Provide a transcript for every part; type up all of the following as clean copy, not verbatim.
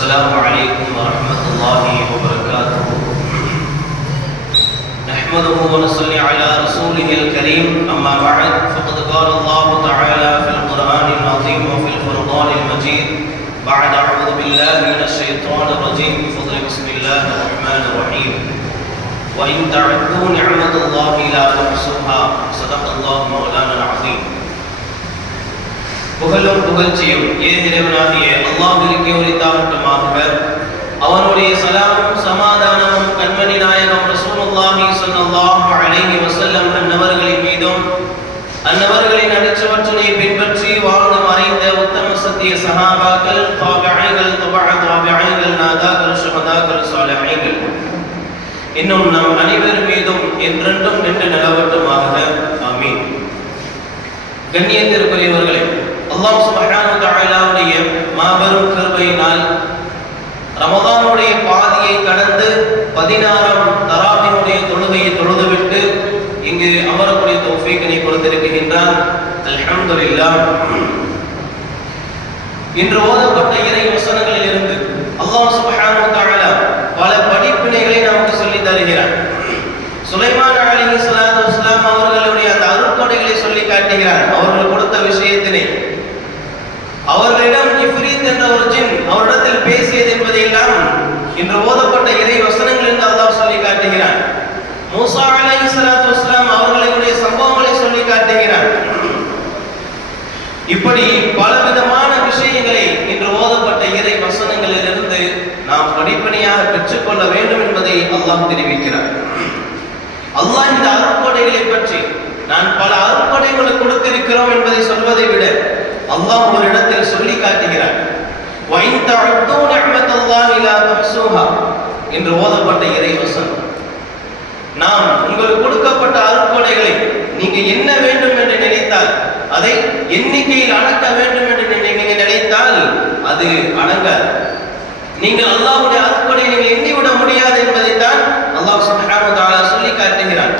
السلام عليكم ورحمة الله وبركاته. نحمده ونصلي على رسوله الكريم. أما بعد فقد قال الله تعالى في القرآن العظيم وفي الفرقان المجيد بعد أعوذ بالله من الشيطان الرجيم بفضل بسم الله الرحمن الرحيم وإن تعدوا نعمة الله لا تحصوها صدق الله مولانا العظيم. புகழும் புகழ்ச்சியும் இறைவனாகிய அல்லாஹ்விற்கே உரித்தாகட்டுமாக. அவனுடைய சலாமும் சமாதானமும் கண்மணி நாயகம் ரசூலுல்லாஹி ஸல்லல்லாஹு அலைஹி வஸல்லம் அன்னவர்களின் மீதும் அன்னவர்களின் அடிச்சுவற்றினை பின்பற்றி வாழ்ந்து மறைந்த உத்தம சத்திய சஹாபாக்கள், தாபிஈன்கள், தாபிஈன்கள், நாதாக்கள், ஷுஹதாக்கள், சாலிஹீன்கள் இன்னும் நம் அனைவர் மீதும் என்றென்றும் நின்று நிலவட்டுமாக. ஆமீன். கண்ணியத்திற்குரியவர்களே, அல்லாஹ் சுப்ஹானஹு வ தஆலாவுடைய மாபெரும் கிருபையினால் ரமதானுடைய பாதியை கடந்து 16ஆம் தராவிஹுடைய தொழுகையை தொழுதுவிட்டு இங்கு அமரக்கூடிய தௌஃபீக்கினை கொடுத்திருக்கின்றான். அல்ஹம்துலில்லாஹ். இன்று ஓதப்பட்ட இறை வசனங்களில் இருந்து அல்லாஹ் சுப்ஹானஹு வ தஆலா பல படிப்பினைகளை நமக்கு சொல்லித் தருகிறான். சுலைமான் அலைஹிஸ்ஸலாத்து வஸ்ஸலாம் அவர்களுடைய அந்த அருட்கொடைகளை சொல்லி காட்டுகிறான். அவர்கள் கொடுத்த விஷயத்தினை அவர்களிடம் இஃப்ரீத் என்ற ஒரு ஜின் அவரிடத்தில் பேசியது என்பதையெல்லாம் இன்று ஓதப்பட்ட இறை வசனங்களிலிருந்து அல்லாஹ் சொல்லி காட்டுகிறான். மூசா அலைஹிஸ்ஸலாத்து வஸ்ஸலாம் அவர்களுடைய சம்பவங்களை சொல்லி காட்டுகிறான். இப்படி பலவிதமான விஷயங்களை இன்று ஓதப்பட்ட இறை வசனங்களிலிருந்து நாம் படிப்பனையாக பெற்றுக்கொள்ள வேண்டும் என்பதை அல்லாஹ் தெரிவிக்கிறார். அல்லாஹ் இந்த அருட்கொடைகளை பற்றி நான் பல அருட்கொடைகளை கொடுத்திருக்கிறோம் என்பதை சொல்வதை விட அல்லாஹ் ஒரு இடத்தில் சொல்லி காட்டுகிறார். وَإِن تَعُدُّوا نِعْمَةَ اللَّهِ لَا تُحْصُوهَا என்று ஓதப்பட்ட இறை வசனம். நாம் உங்களுக்கு கொடுக்கப்பட்ட அருட்கொடைகளை நீங்க என்ன வேண்டும் என்று நினைத்தால், அதை எண்ணிக்கையில் அடக்க வேண்டும் என்று நீங்க நினைத்தால் அது அடங்காது. நீங்கள் அல்லாஹ்வுடைய அருட்கொடையை நீங்கள் எண்ணிவிட முடியாது என்பதைத்தான் அல்லாஹ் சுப்ஹானஹு வ தஆலா சொல்லி காட்டுகிறான்.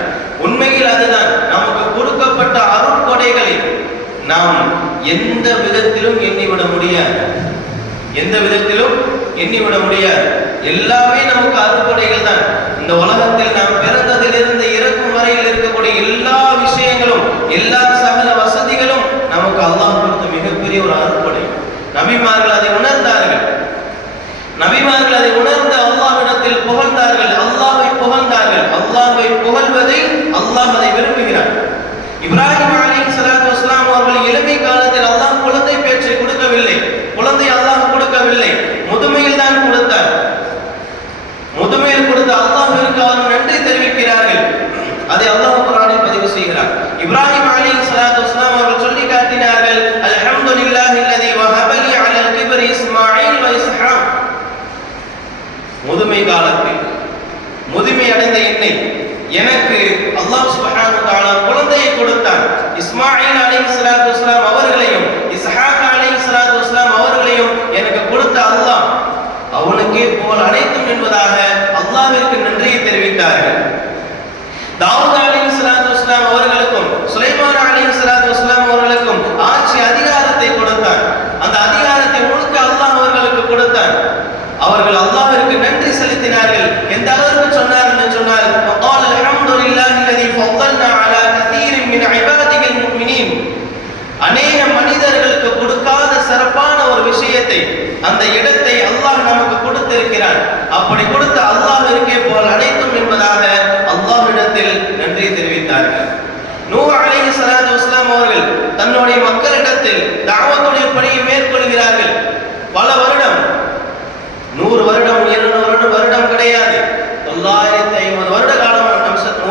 உண்மையில் அதுதான் நமக்கு கொடுக்கப்பட்ட அருட்கொடைகளை நாம் எந்த விதத்திலும் எண்ணிவிட முடியாது. எந்த விதத்திலும் எண்ணிவிட முடியாது. எல்லாமே நமக்கு அருட்கொடைகள் தான். இந்த உலகத்தில் நாம் பிறந்ததிலிருந்து இறக்கும் வரையில் இருக்கக்கூடிய எல்லா விஷயங்களும், எல்லா சகல வசதிகளும் நமக்கு அல்லாஹ் கொடுத்த மிகப்பெரிய ஒரு அருட்கொடை. நபிமார்கள் அதை உணர்ந்தார்கள். நபிமார்கள் அதை உணர்ந்து அல்லாஹ்விடத்தில் புகழ்ந்தார்கள், அல்லாஹ்வை புகழ்ந்தார்கள். அல்லாஹ்வை புகழ்வதை அல்லாஹ் அதை விரும்புகிறார். இப்ராஹிம் அலைஹிஸ்ஸலாத்து வஸ்ஸலாம் அவர்கள் இளமை காலத்தில் அல்லாஹ் குழந்தை பேற்றை கொடுக்கவில்லை. குழந்தை அல்லாஹ் கொடுக்கவில்லை, முதுமையில் தான் கொடுத்தார். முதுமையில் கொடுத்த அல்லாஹ்விற்கு அவர்கள் நன்றி தெரிவிக்கிறார்கள். அதை அல்லாஹ் குர்ஆனில் பதிவு செய்கிறார். இப்ராஹிம் அலைஹிஸ்ஸலாத்து வஸ்ஸலாம் அவர்கள் சொல்லி காட்டினார்கள், அல்ஹம்துலில்லாஹில்லதி வஹப லி அலல் கிப்ரி இஸ்மாஈல் வ இஸ்ஹாக். முதுமை காலத்தில் முதுமை அடைந்த என்னை எனக்கு அல்லாஹ் சுப்ஹானஹு வ தஆலா குழந்தையை கொடுத்தான். இஸ்மாஈல் அலைஹிஸ்ஸலாத்து வஸ்ஸலாம் அவர்களையும் இஸ்ஹாக் அலைஹிஸ்ஸலாத்து வஸ்ஸலாம் அவர்களையும் எனக்கு கொடுத்த அல்லாஹ் அவனுக்கே புகழ் அனைத்தும் என்பதாக அல்லாஹ்விற்கு நன்றியை தெரிவித்தார்கள். தாவூத் அலைஹிஸ்ஸலாத்து வஸ்ஸலாம் அவர்களுக்கும் சுலைமான் அலைஹிஸ்ஸலாத்து வஸ்ஸலாம் அவர்களுக்கும் ஆட்சி அதிகாரத்தை கொடுத்தான். அந்த அதிகாரத்தை முழுக்க அல்லாஹ் அவர்களுக்கு கொடுத்தான். அவர்கள் அல்லாஹ்விற்கு நன்றி செலுத்தினார்கள். எந்த அளவுக்கு சொன்னார்கள் என்று சொன்னால், وقال الحمد لله الذي فضلنا على كثير من عباده المؤمنين. अनेक மனிதர்களுக்கு கொடுக்காத சிறப்பான ஒரு விஷயத்தை, அந்த இடத்தை அல்லாஹ் நமக்கு கொடுத்திருக்கிறான். அப்படி கொடுத்த அல்லாஹ்விற்கே புகழ் அனைத்தும் என்பதாக அல்லாஹ்விடத்தில் நன்றி தெரிவித்தார்கள். நூஹ் அலைஹிஸ்ஸலாத்து வஸ்ஸலாம் அவர்கள் தன்னுடைய மக்களிடத்தில் தஅவத்துடைய பணியை மேற்கொள்கிறார்கள். பல வருடம், 100 வருடம் 200 வருடம் கிடையாது, 950 வருட காலம்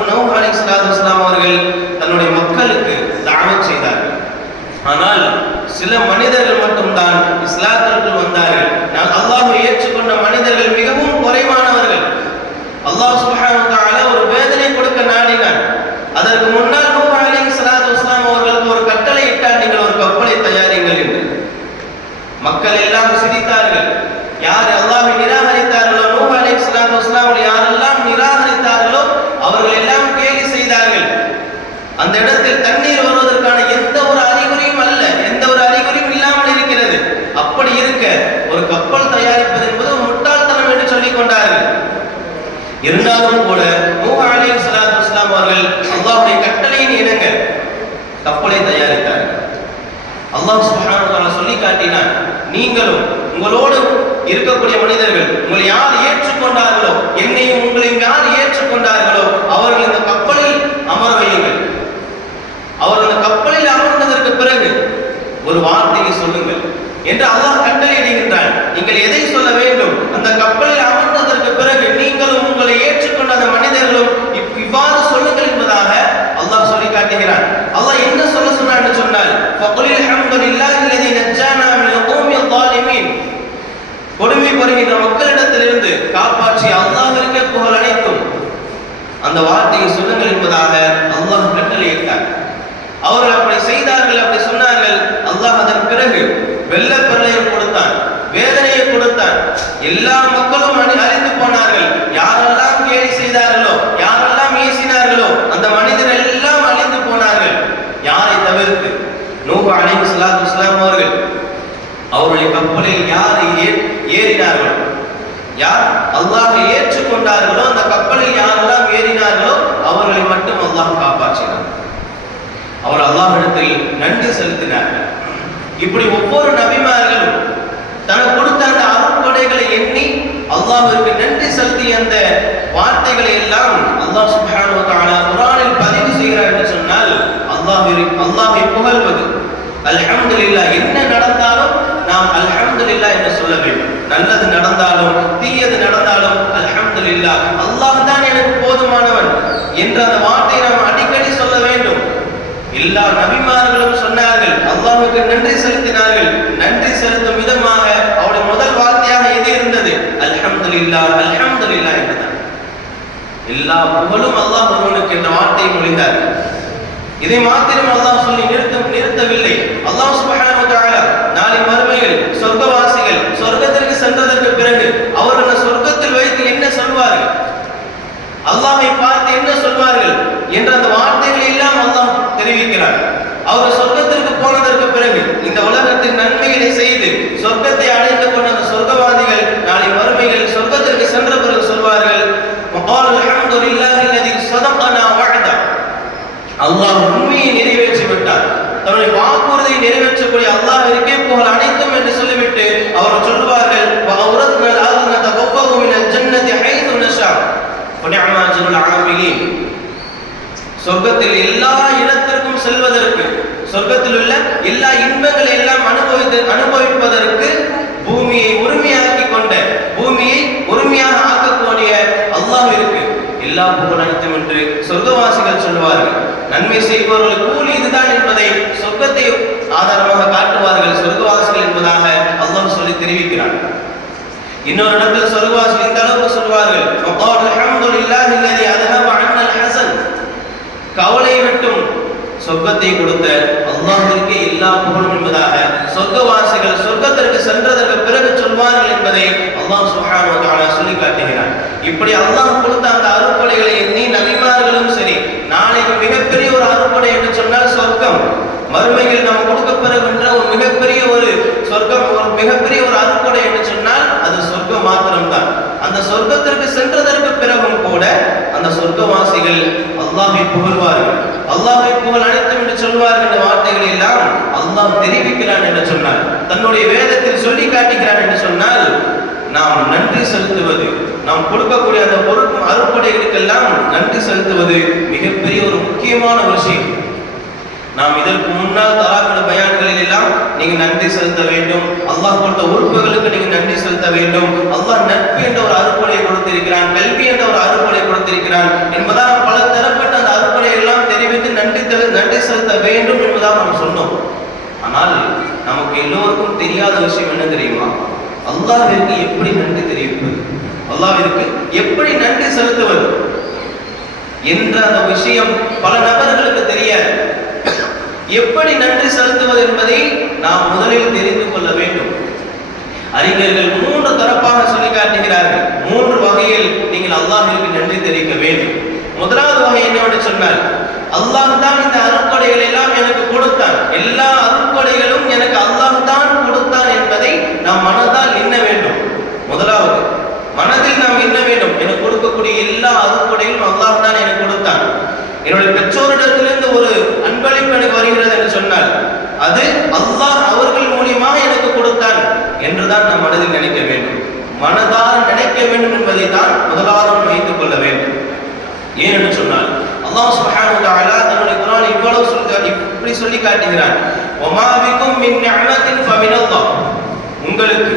நூஹ் அலைஹிஸ்ஸலாத்து வஸ்ஸலாம் அவர்கள் தன்னுடைய மக்களுக்கு தஅவத் செய்தார்கள். ஆனால் சில மனிதர்கள் மட்டும்தான் இஸ்லாத்திற்குள் வந்தார்கள். அல்லாஹ்வை ஏற்றுக்கொண்ட மனிதர்கள் மிகவும் குறைவானவர்கள். அல்லாஹ் சுப்ஹானஹு வ தஆலா ஒரு வேதனை கொடுக்க நாடினான். அதற்கு முன்னால் நூஹ் அலைஹிஸ்ஸலாத்து வஸ்ஸலாம் அவர்களுக்கு ஒரு கட்டளை இட்டார், நீங்கள் ஒரு கப்பலை தயாரிங்கள் என்று. மக்கள் எல்லாம் சிரித்தார்கள். யார் அல்லாஹ்வை நிராகரித்தார்களோ, நூஹ் அலைஹிஸ்ஸலாத்து வஸ்ஸலாம் யாரெல்லாம் நிராகரித்தார்களோ அவர்கள் எல்லாம் கேலி செய்தார்கள். அந்த இடத்தில் தண்ணீர் வருவதற்கான எந்த ஒரு அறிகுறியும் அல்ல, எந்த ஒரு அறிகுறியும் இல்லாமல் இருக்கிறது. அப்படி இருக்க ஒரு கப்பல் தயாரிப்பது என்பது இருந்தாலும் கூட நூஹ் அலைஹிஸ்ஸலாத்து வஸ்ஸலாம் அவர்கள் அல்லாஹ்வுடைய கட்டளையின் இணங்க கப்பலை தயாரித்தார்கள். அல்லாஹ் சுப்ஹானஹு வ தஆலா சொல்லி காட்டினான், நீங்களும் உங்களோடு இருக்கக்கூடிய மனிதர்கள் உங்களை யார் ஏற்றுக்கொண்டார்களோ, என்னையும் உங்களையும் யார் ஏற்றுக்கொண்டார்களோ அவர்கள் இந்த கப்பலில் அமர வையுங்கள். அவர் அந்த கப்பலில் அமர்ந்ததற்கு பிறகு ஒரு வார்த்தையை சொல்லுங்கள் என்று அல்லாஹ் கட்டளையிடுகின்றான். நீங்கள் எதை சொல்ல வேண்டும்? அந்த கப்பலில் அமர்ந்ததற்கு பிறகு நீங்களும் உங்களை ஏற்றுக்கொண்ட அந்த மனிதர்களும் இவ்வாறு சொல்லுங்கள் என்பதாக அல்லாஹ் சொல்லி காட்டுகிறான். அல்லாஹ் என்ன சொல்ல சொன்னான் என்று சொன்னால், ஃபகுலில் ஹம்துலில்லாஹி அல்லதி நஜ்ஜானா மினல் கௌமில் ஸாலிமீன், கொடுமை வருகின்ற மக்களிடத்திலிருந்து காப்பாற்றிய அல்லாஹ்விற்கே புகழ் அனைத்தும், அந்த வார்த்தையை சொல்லுங்கள் என்பதாக அல்லாஹ் கட்டளையிட்டார். அவர்கள் அப்படி செய்தார்கள், அப்படி சொன்னார்கள். அல்லாஹ் அதன் பிறகு வெள்ள பிரளயம் கொடுத்தான், வேதனையை கொடுத்தான். எல்லா மக்களும் அறிந்து போனார்கள். யாரெல்லாம் கேலி செய்தார்களோ, யாரெல்லாம் ஏசினார்களோ அந்த மனிதர்கள் எல்லாம் அழிந்து போனார்கள். யாரை தவிர்த்து நூஹ் அலைஹிஸ்ஸலாத்து வஸ்ஸலாம் அவர்கள் அவருடைய கப்பலில் யாரை ஏறினார்களோ, யார் அல்லாஹ்வை ஏற்றுக்கொண்டார்களோ அந்த கப்பலில் யாரெல்லாம் ஏறினார்களோ அவர்களை மட்டும் அல்லாஹ் காப்பாற்றினார். அவர் அல்லாஹ்விடத்தில் நன்றி செலுத்தினார்கள். இப்படி ஒவ்வொரு நபிமார்களும் தனக்கு கொடுத்த அந்த அருட்கொடைகளை எண்ணி அல்லாஹ்விற்கு நன்றி செலுத்திய அந்த வார்த்தைகளை எல்லாம் அல்லாஹ் சுப்ஹானஹு வ தஆலா குர்ஆனில் பதிவு செய்கிறார் என்று சொன்னால், அல்லாஹ்வை புகழ்வது, அல்ஹம்துலில்லாஹ், என்ன நடந்தாலும் நாம் அல்ஹம்துலில்லாஹ் என்று சொல்ல வேண்டும். நல்லது நடந்தாலும் தீயது நடந்தாலும் அல்ஹம்துலில்லாஹ், அல்லாஹ் தான் எனக்கு போதுமானவன் என்ற அந்த வார்த்தையை நாம் அடிக்கடி சொல்ல வேண்டும். எல்லா நபிமார்களும் சொன்னார்கள், அல்லாஹ்வுக்கு நன்றி செலுத்தினார்கள். நன்றி செலுத்தும் விதமாக அவருடைய முதல் வார்த்தையாக எது இருந்தது? அல்ஹம்துலில்லாஹ், அல்ஹம்துலில்லாஹ் என்றுதான். எல்லா புகழும் அல்லாஹ் ஒருவனுக்கு என்ற வார்த்தையை மொழிந்தார்கள். இதை மாத்திரம் அல்லாஹ் சொல்லி நிறுத்தவில்லை. அல்லாஹ் சுப்ஹானஹு வ தஆலா நாளை மறுமையில் சொர்க்கவாசிகள் சொர்க்கத்திற்கு சென்றதற்கு பிறகு அவர்கள் சொர்க்கத்தில் வைத்து என்ன சொல்வார்கள், அல்லாஹ்வை பார்த்து என்ன சொல்வார்கள் என்ற அந்த வார்த்தைகளை எல்லாம் அல்லாஹ் தெரிவிக்கிறார். அவர் சொர்க்கத்திற்கு போனதற்கு பிறகு இந்த உலகத்தின் நன்மைகளை செய்து சொர்க்கத்தை அடைந்து கொண்ட அந்த சொர்க்கவாதிகள் நாளை மறுமையில் சொர்க்கத்திற்கு சென்ற பிறகு சொல்வார்கள், அல்ஹம்துலில்லாஹி அல்லதி ஸதகனா வஅதா, அல்லாஹ் உண்மையை நிறைவேற்றி விட்டார், தன்னுடைய வாக்குறுதியை நிறைவேற்றக்கூடிய அல்லாஹ்விற்கே புகழ் அனைத்தும் என்று சொல்லிவிட்டு அவர் சொல்வார்கள், வஅவ்ரத்னல் அர்த நதபவ்வஉ மினல் ஜன்னதி ஹைது நஷா வநிஅமா அஜ்ருல் ஆமிலீன், சொர்க்கத்தில் எல்லா இடத்திற்கும் செல்வதற்கு, சொர்க்கத்தில் உள்ள எல்லா இன்பங்களை எல்லாம் அனுபவிப்பதற்கு பூமியை உரிமையாக்கி கொண்ட, பூமியை உரிமையாக ஆக்கக்கூடிய அல்லாஹ்விற்கு எல்லா புகழ் அனைத்தும் என்று சொர்க்கவாசிகள் சொல்வார்கள். நன்மை செய்பவர்கள் கூலி இதுதான் என்பதை சொர்க்கத்தை ஆதாரமாக காட்டுவார்கள் சொர்க்கவாசிகள் என்பதாக அல்லாஹ் சொல்லி தெரிவிக்கிறார். இன்னொரு இடத்தில் சொர்க்கவாசிகள் இந்த அளவுக்கு சொல்வார்கள், அல்ஹம்துலில்லாஹி அல்லதி அதஹப அன்னல் ஹஸன், கவலை விட்டும் சொர்க்கத்தை கொடுத்த அல்லாஹ்விற்கே எல்லா புகழும் என்பதாக சொர்க்கவாசிகள் சொர்க்கத்திற்கு சென்றதற்கு பிறகு சொல்வார்கள் என்பதை அல்லாஹ் சுப்ஹானஹு வ தஆலா சொல்லி காட்டுகிறார். இப்படி அல்லாஹ் கொடுத்த அந்த அருட்கொடைகளை எண்ணி நபிமார்களும் சரி, நாளைக்கு மிகப்பெரிய ஒரு அருட்கொடை என்று சொன்னால் சொர்க்கம், மறுமையில் நாம் கொடுக்கப்படுகின்ற ஒரு மிகப்பெரிய ஒரு சொர்க்கம், ஒரு மிகப்பெரிய ஒரு அருட்கொடை என்று சொன்னால் அது சொர்க்கம் மாத்திரம்தான். அந்த சொர்க்கத்திற்கு சென்றதற்கு பிறகும் கூட அந்த சொர்க்கவாசிகள் அல்லாஹ்வை புகழ்வார்கள். அல்லாஹ்வை புகழ் அனைத்தும் என்று சொல்வார்கள். என்ற வார்த்தைகளை எல்லாம் அல்லாஹ் தெரிவிக்கிறான் என்று சொன்னால், தன்னுடைய வேதத்தில் சொல்லி காட்டுகிறான் என்று சொன்னால், நாம் நன்றி செலுத்துவது, நாம் கொடுக்கக்கூடிய அந்த பொருட்கள் அருட்கொடைகளுக்கெல்லாம் நன்றி செலுத்துவது மிகப்பெரிய ஒரு முக்கியமான விஷயம். நாம் இதற்கு முன்னால் தராவிட பயான்களில் எல்லாம் நீங்க நன்றி செலுத்த வேண்டும், அல்லாஹ் கொடுத்த உறுப்புகளுக்கு நீங்க நன்றி செலுத்த வேண்டும், அல்லாஹ் நட்பு என்ற ஒரு அருட்கொடையை கொடுத்திருக்கிறான், கல்வி என்ற ஒரு அருட்கொடையை கொடுத்திருக்கிறான் என்பதாக பல தரப்பட்ட அந்த அருட்கொடையை எல்லாம் தெரிவித்து நன்றி செலுத்த வேண்டும் என்பதாக நாம் சொன்னோம். ஆனால் நமக்கு எல்லோருக்கும் தெரியாத விஷயம் என்ன தெரியுமா? அல்லாஹ்விற்கு எப்படி நன்றி தெரிவிப்பது, அல்லாஹ்விற்கு எப்படி நன்றி செலுத்துவது என்ற அந்த விஷயம் பல நபர்களுக்கு தெரியாது. எப்படி நன்றி செலுத்துவது என்பதை நாம் முதலில் தெரிந்து கொள்ள வேண்டும். அறிஞர்கள் 3 தரப்பாக சொல்லி காட்டுகிறார்கள். 3 வகையில் நீங்கள் அல்லாஹ்விற்கு நன்றி தெரிவிக்க வேண்டும். முதலாவது வகை என்னவென்று சொன்னால், அல்லாஹ் தான் இந்த அருட்கொடைகளை எல்லாம் எனக்கு கொடுத்தான், எல்லா அருட்கொடைகளும் எனக்கு அல்லாஹ் தான் கொடுத்தான் என்பதை நாம் மனதால் எண்ண வேண்டும். முதலாவது மனதில் நாம் எண்ண வேண்டும், எனக்கு கொடுக்கக்கூடிய என்பதை தான் முதலாவது வைத்துக் கொள்ள வேண்டும். ஏனென்று சொன்னால் அல்லாஹ் சுப்ஹானஹு வ தஆலா தன்னுடைய குர்ஆனில் இப்படி சொல்லி காட்டுகிறான், வமா பிக்கும் மின் நிஅமத்தின் ஃபமினல்லாஹ். உங்களுக்கு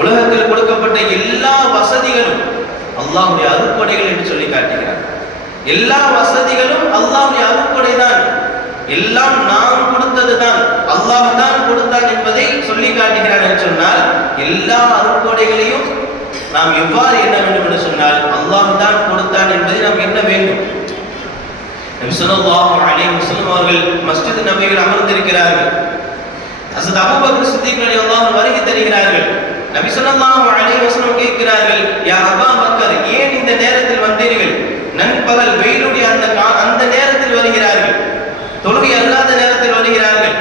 உலகத்தில் கொடுக்கப்பட்ட எல்லா வசதிகளும் அல்லாஹ்வுடைய அருட்கொடைகள் என்று சொல்லி காட்டுகிறான். எல்லா வசதிகளும் அல்லாஹ்வுடைய அருட்கொடை தான், எல்லாம் நாம் கொடுத்தது தான், அல்லாஹ் தான் கொடுத்தான் என்பதை சொல்லி காட்டுகிறான் என்று சொன்னால் எல்லா அருட்கொடைகளையும் நாம் எவ்வாறு எண்ண வேண்டும் என்று சொன்னால் அல்லாஹ் தான் கொடுத்தான் என்பதை நாம் எண்ண வேண்டும். நபி ஸல்லல்லாஹு அலைஹி வஸல்லம் அவர்கள் மஸ்ஜித் நபியில் அமர்ந்திருக்கிறார்கள். ஹஸரத் அபூபக்கர் சித்திக் ரலியல்லாஹு அன்ஹு வருகை தருகிறார்கள். நபி ஸல்லல்லாஹு அலைஹி வஸல்லம் கேட்கிறார்கள், யா அபூ பக்கர், ஏன் இந்த நேரத்தில் வந்தீர்கள்? நண்பகல் வெயிலுடைய அந்த நேரத்தில் வருகிறார்கள், தொழுகை அல்லாத நேரத்தில் வருகிறார்கள்.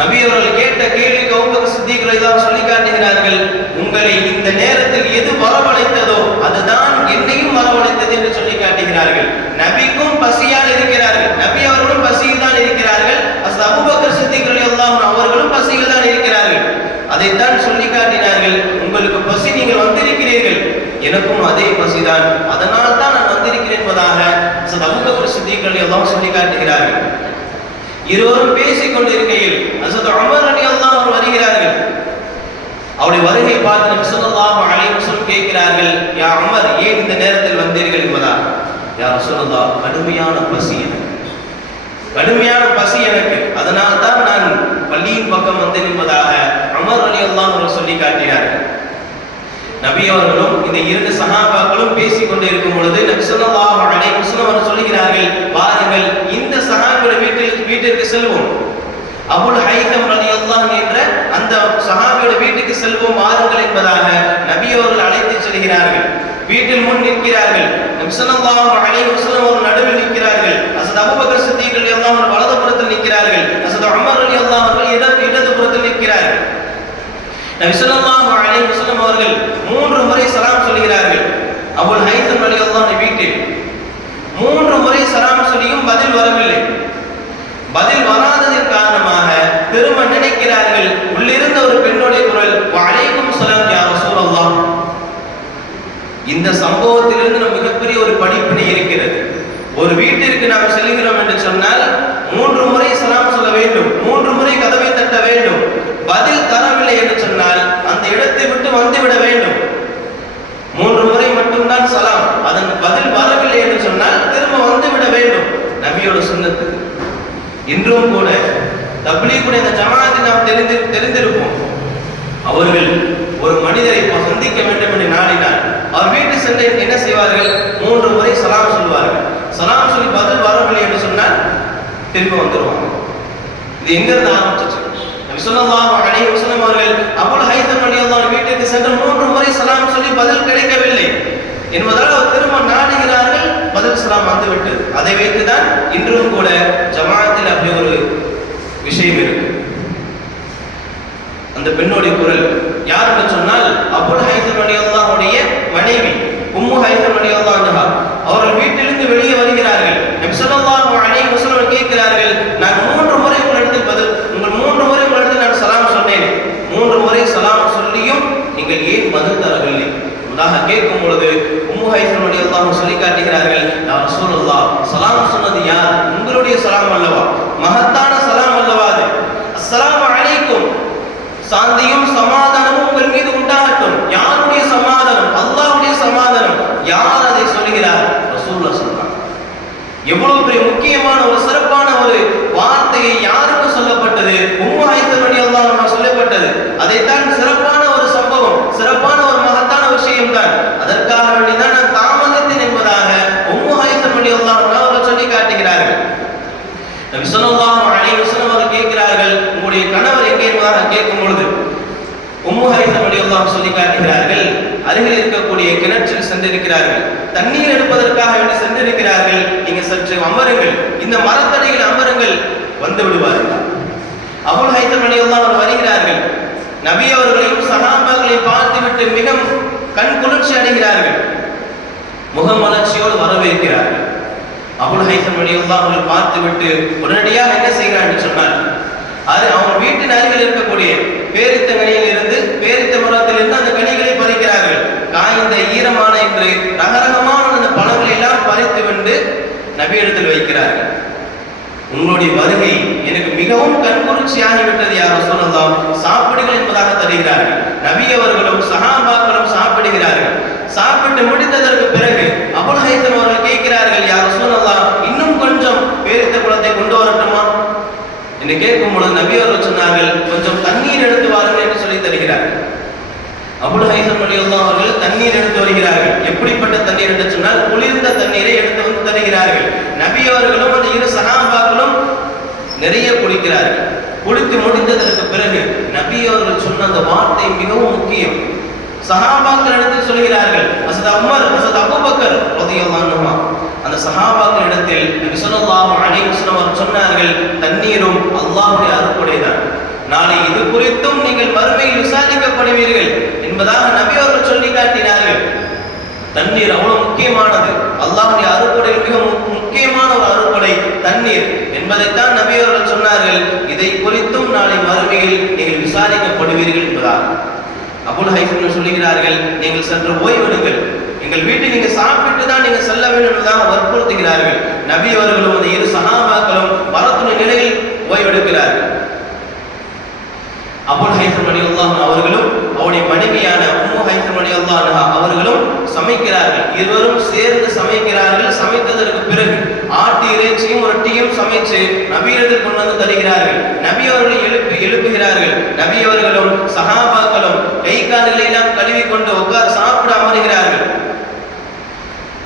நபி அவர்கள் கேட்ட கேள்விக்கு அபூபக்கர் சித்திக் ரலியல்லாஹு சொல்லி காட்டுகிறார்கள், உங்களை இந்த நேரத்தில் எது வரவழைத்ததோ அதுதான் என்னையும் வரவழைத்தது என்று சொல்லி காட்டுகிறார்கள். நபிக்கும் பசியால் இருக்கிறார்கள், நபி அவர்களும் பசியில் தான் இருக்கிறார்கள், ஹஸரத் அபூபக்கர் சித்திக் ரலியல்லாஹு அன்ஹு அவர்களும் பசியில் தான் இருக்கிறார்கள். அதைத்தான் சொல்லி காட்டினார்கள், உங்களுக்கு பசி, நீங்கள் வந்திருக்கிறீர்கள், எனக்கும் அதே பசிதான், அதனால் தான் நான் வந்திருக்கிறேன் என்பதாக ஹஸரத் அபூபக்கர் சித்திக் ரலியல்லாஹு அன்ஹு சொல்லி காட்டுகிறார்கள். இருவரும் பேசிக் கொண்டிருக்கையில் ஹஸரத் உமர் ரலியல்லாஹு அன்ஹு வருகிறார்கள். அவருடைய வருகை பார்த்து நபி ஸல்லல்லாஹு அலைஹி வஸல்லம் கேட்கிறார்கள், யா உமர், ஏன் இந்த நேரத்தில் வந்தீர்கள் என்பதாக. யா ரசூலல்லாஹ், கடுமையான பசி எனக்கு, கடுமையான பசி எனக்கு, அதனால் தான் நான் பள்ளியின் பக்கம் வந்தேன் என்பதாக உமர் ரலியல்லாஹு அன்ஹு சொல்லி காட்டினார்கள். நபி அவர்களும் இந்த இரண்டு சஹாபாக்களும் பேசிக் கொண்டு இருக்கும் பொழுது நபி ஸல்லல்லாஹு அலைஹி வஸல்லம் அவர்கள் சொல்கிறார்கள், பாருங்கள், இந்த சஹாபியுடைய வீட்டிற்கு செல்வோம், அபுல் ஹைதம் ரலியல்லாஹு அன்ஹு என்ற அந்த சஹாபியுடைய வீட்டுக்கு செல்வோம் வாருங்கள் என்பதாக நபி அவர்கள் அழைத்து செல்கிறார்கள். வீட்டில் முன் நிற்கிறார்கள், நபி ஸல்லல்லாஹு அலைஹி வஸல்லம் அவர்கள் நடுவில் நிற்கிறார்கள், ஹஸரத் அபூபக்கர் சித்திக் ரலியல்லாஹு அன்ஹு வலது புறத்தில் நிற்கிறார்கள், ஹஸரத் உமர் ரலியல்லாஹு அன்ஹு இடது புறத்தில் நிற்கிறார்கள். நபி ஸல்லல்லாஹு அலைஹி வஸல்லம் அவர்கள் 3 முறை சலாம் சொல்கிறார்கள். அபுல் ஹைதம் ரலியல்லாஹு அன்ஹு வீட்டில் 3 முறை சலாம் சொல்லியும் பதில் வரவில்லை. பதில் வராததன் காரணமாக திரும்ப நினைக்கிறார்கள், உள்ளிருந்த ஒரு பெண்ணுடைய குரல், வஅலைக்கும் ஸலாம் யா ரசூலல்லாஹ். இந்த சம்பவத்திலிருந்து நமக்கு மிகப்பெரிய ஒரு படிப்பினை இருக்கிறது. ஒரு வீட்டிற்கு நாம் செல்கிறோம் என்று சொன்னால் 3 முறை சலாம் சொல்ல வேண்டும், 3 முறை கதவை தட்ட வேண்டும். பதில் தரவில்லை என்று சொன்னால் அந்த இடத்தை விட்டு வந்துவிட வேண்டும். 3 முறை மட்டும்தான் சலாம், அதன் பதில் வரவில்லை என்று சொன்னால் திரும்ப வந்துவிட வேண்டும். நபியோட சுன்னத்து. இன்றும் கூட தப்லீகுடைய இந்த ஜமாஅத்தை நாம் தெரிந்திருப்போம். அவர்கள் ஒரு மனிதரை சந்திக்க வேண்டும் என்று நாடினார், அவர் வீட்டு சென்று என்ன செய்வார்கள்? 3 முறை சலாம் சொல்வார்கள். சலாம் சொல்லி பதில் வரவில்லை என்று சொன்னால் திரும்ப வந்துடுவாங்க. இது எங்கிருந்து ஆரம்பிச்சிச்சு? நபி ஸல்லல்லாஹு அலைஹி வஸல்லம் அவர்கள் அபுல் ஹைதம் ரலியல்லாஹு அன்ஹு வீட்டுக்கு சென்று 3 முறை சலாம் சொல்லி பதில் கிடைக்கவில்லை என்பதால் அவர் திரும்ப நாடுகிறார்கள், பதில் சலாம் வந்துவிட்டது. அதை வைத்துதான் இன்றும் கூட ஜமாஅத்தில் அப்படி ஒரு விஷயம் இருக்கு. அந்த பெண்ணுடைய குரல் யார் என்று சொன்னால் அபுல் ஹைதம் ரலியல்லாஹு அன்ஹுடைய மனைவி உம்மு ஹைதம் ரலியல்லாஹு அன்ஹா. அவர்கள் வீட்டிலிருந்து வெளியே வருகிறார்கள். நபி ஸல்லல்லாஹு அலைஹி வஸல்லம் கேட்கிறார்கள், நான் 3 முறை உங்களிடத்தில் நான் சலாம் சொன்னேன், 3 முறை சலாம் சொல்லியும் நீங்கள் ஏன் பதில் தரவில்லை என்பதாக கேட்கும் பொழுது உம்மு ஹைதம் ரலியல்லாஹு அன்ஹா சொல்லி காட்டுகிறார்கள், யா ரசூலல்லாஹ், சலாம் சொன்னது யார்? உங்களுடைய சலாம் அல்லவா, மகத்தான சலாம் அல்லவா அது. அஸ்ஸலாமு அலைக்கும், சாந்தியும் சமாதானமும் உங்கள் மீது உண்டாகட்டும். யாருடைய சமாதானம்? அல்லாஹ்வுடைய சமாதானம். யார் அதை சொல்கிறார்? ரசூலுல்லாஹ் சொல்றாங்க. எவ்வளவு பெரிய முக்கியமான ஒரு சிறப்பான ஒரு வார்த்தையை யாருக்கு சொல்லப்பட்டது? உம்மு ஹைதம் ரலியல்லாஹு அன்ஹா சொல்லப்பட்டது. அதைத்தான் சிறப்பான ஒரு சம்பவம், சிறப்பான ஒரு மகத்தான விஷயம் தான். அதற்காக வேண்டிதான் நான் தாமதித்தேன் என்பதாக உம்மு ஹைதம் ரலியல்லாஹு அன்ஹா அவர்கள் சொல்லி காட்டுகிறார்கள். நபி ஸல்லல்லாஹு அலைஹி வஸல்லம் அவர்கள் கேட்கிறார்கள், உங்களுடைய கணவர் எங்கே என்பதாக கேட்கும் பொழுது உம்மு ஹைதம் ரலியல்லாஹு அன்ஹா சொல்லி காட்டுகிறார்கள், அருகில் இருக்கக்கூடிய கிணற்றில் சென்றிருக்கிறார்கள், தண்ணீர் எடுப்பதற்காக வேண்டி சென்றிருக்கிறார்கள், நீங்க சற்று அமருங்கள், இந்த மரத்தடியில் அமருங்கள், வந்து விடுவார்கள். அபுல் ஹைதம் ரலியல்லாஹு அன்ஹு வருகிறார்கள். நபி அவர்களையும் சஹாபாக்களையும் பார்த்துவிட்டு மிக கண் குளிர்ச்சி அடைகிறார்கள், முகமலர்ச்சியோடு வரவேற்கிறார்கள். அபுல் ஹைதம் ரலியல்லாஹு அன்ஹு பார்த்துவிட்டு உடனடியாக என்ன செய்கிறார் என்று சொன்னால், அவங்க வீட்டின் அருகில் இருக்கக்கூடிய பேரித்த கனியிலிருந்து, பேரித்த மரத்திலிருந்து அந்த கனிகளை பறிக்கிறார்கள். காய்ந்த என்று ரகரகமான அந்த பழங்களை எல்லாம் பறித்து வந்து நபியிடத்தில் வைக்கிறார்கள். உங்களுடைய வருகை எனக்கு மிகவும் கண்குறிச்சியாகிவிட்டது யார் ரசூலுல்லாஹ், சாப்பிடுங்கள் என்பதாக தருகிறார்கள். நபி அவர்களும் சஹாபாக்களும் சாப்பிடுகிறார்கள். சாப்பிட்டு முடித்ததற்கு பிறகு அபூ ஹைஸம் அவர்கள் கேட்கிறார்கள், யார் ரசூலுல்லாஹ், இன்னும் கொஞ்சம் பேரித்த குளத்தை கொண்டு வரட்டுமா என்று கேட்கும் பொழுது நபி அவர்கள் சொன்னார்கள், கொஞ்சம் தண்ணீர் எடுத்து வாருங்கள் என்று சொல்லி தருகிறார்கள். அபூ ஹைஸம் ரலியல்லாஹு அவர்கள் தண்ணீர் எடுத்து வருகிறார்கள். எப்படிப்பட்ட தண்ணீர் என்று சொன்னால் குளிர்ந்த தண்ணீரை எடுத்து வந்து தருகிறார்கள். நபி அவர்களும் அந்த இரு சஹாபாக்களும் நிறைய குடிக்கிறார்கள். குடித்து முடிந்ததற்கு பிறகு நபி அவர்கள் சொன்ன அந்த வார்த்தை மிகவும் முக்கியம். சஹாபாக்கள் இடத்தில் சொல்கிறார்கள், ஹஸரத் உமர், ஹஸரத் அபூபக்கர் ரலியல்லாஹு அன்ஹுமா, அந்த சஹாபாக்கள் இடத்தில் நபி ஸல்லல்லாஹு அலைஹி வஸல்லம் சொன்னார்கள், தண்ணீரும் அல்லாஹ்வுடைய அருட்கொடைதான், நாளை இது குறித்தும் நீங்கள் மறுமையில் விசாரிக்கப்படுவீர்கள் என்பதாக நபி அவர்கள் சொல்லி காட்டினார்கள். தண்ணீர் அவ்வளவு முக்கியமானது, அல்லாஹ்வுடைய அருட்கொடை மிக முக்கியமான ஒரு அருட்கொடை தண்ணீர் என்பதைத்தான் நபி அவர்கள் சொன்னார்கள். இதை குறித்தும் நாளை மறுமையில் நீங்கள் விசாரிக்கப்படுவீர்கள் என்பதாக. அபூ ஹைஸம் சொல்லுகிறார்கள், நீங்கள் சற்று ஓய்வெடுங்கள், எங்கள் வீட்டில் நீங்க சாப்பிட்டு தான் நீங்க செல்ல வேண்டும் என்பதாக வற்புறுத்துகிறார்கள். நபி அவர்களும் அந்த இரு சஹாபாக்களும் வரத்துடைய நிலையில் ஓய்வெடுக்கிறார்கள். அபூ ஹைஸம் ரலியல்லாஹு அன்ஹு அவர்களும் அவருடைய மனைவியான உம்மு ஹைஸம் ரலியல்லாஹு அன்ஹா அவர்களும் சமைக்கிறார்கள். இருவரும் சேர்ந்து சமைக்கிறார்கள். சமைத்ததற்கு பிறகு ஆட்டு இறைச்சியும் ரொட்டியும் சமைச்சு நபியிடத்தில் கொண்டு வந்து தருகிறார்கள். நபி அவர்களை எழுப்புகிறார்கள். நபி அவர்களும் சஹாபாக்களும் கை கால்களை எல்லாம் கழுவி கொண்டு உட்கார் சாப்பிட அமர்கிறார்கள்.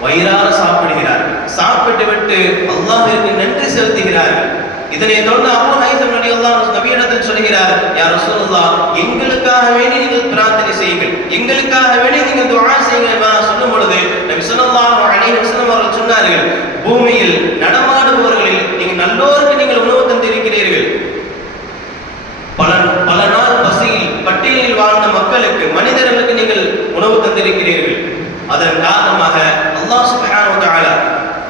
வயிறார சாப்பிடுகிறார்கள். சாப்பிட்டு விட்டு அல்லாஹ்விற்கு நன்றி செலுத்துகிறார்கள். இதனை தொடர்ந்து அபூ ஹைஸம் ரலியல்லாஹு அன்ஹு நபியிடத்தில் சொல்கிறார், யா ரசூலுல்லாஹ், எங்களுக்காக வேண்டி நீங்கள் பிரார்த்தனை செய்யுங்கள், எங்களுக்காக வேண்டி நீங்கள் துஆ செய்யுங்கள் என்று சொல்லும் பொழுது நபி ஸல்லல்லாஹு அலைஹி வஸல்லம் அவர்கள் சொன்னார்கள், பூமியில் நடமாடுபவர்களில் நீங்கள் நல்லோருக்கு நீங்கள் உணவு தந்திருக்கிறீர்கள். பல நாள் பசியில் பட்டினியில் வாழ்ந்த மக்களுக்கு, மனிதர்களுக்கு நீங்கள் உணவு தந்திருக்கிறீர்கள். அதன் காரணமாக அல்லாஹ் சுப்ஹானஹு வ தஆலா